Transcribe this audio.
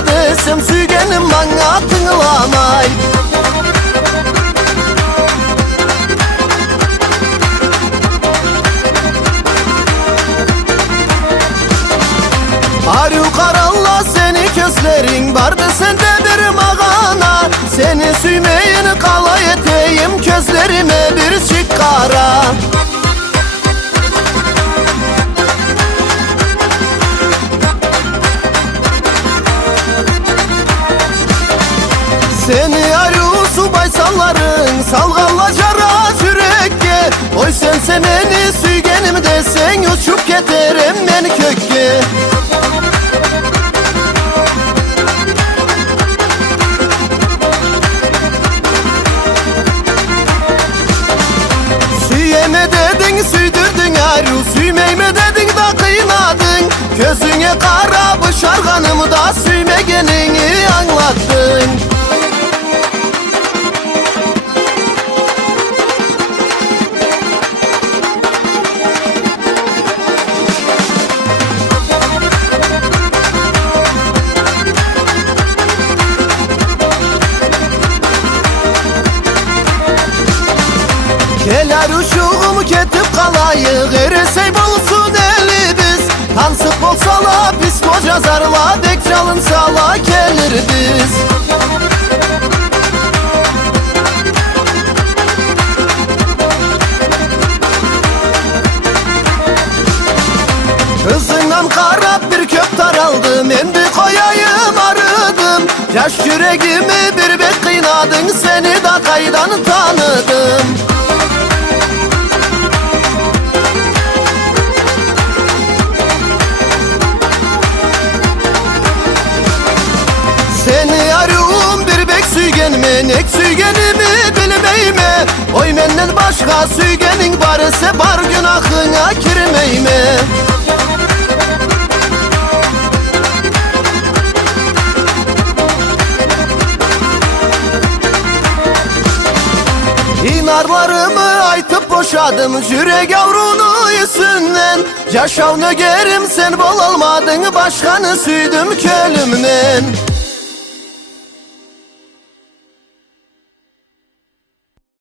kıyna desem süygenim bana tınlamay. Har yukaralla seni gözlerin vardı sende bir mağana. Seni süymeyin kalay eteyim gözlerime bir çıkara. Seni arıyor subay salların salgalla cara sürekli. Oy sen beni süygenim desen uçup giderim ben kökke. Süyeme dedin süydürdün arıyor, süymeyme dedin da kıynadın. Gözüne kara bu şarganımı da suymegenini anlattın. Keler uşuğum ketip kalayı gırsey bulsun eli biz. Tansıp olsala pis koca zarla dek çalınsala gelir biz. Kızından karap bir köp taraldım, endi koyayım arıdım. Yaş yüreğimi bir bek kıynadın, seni da kaydan tanıdım. Seni arıyorum bir bek süygenime, nek süygenimi bilmeyme. Oy menden başka süygenin varsa bar günahına girmeyme. İnarlarımı aytıp boşadım yürek yavrunu yüzünden. Yaşav nögerim sen bol olmadın, başkanı süydüm kölümden.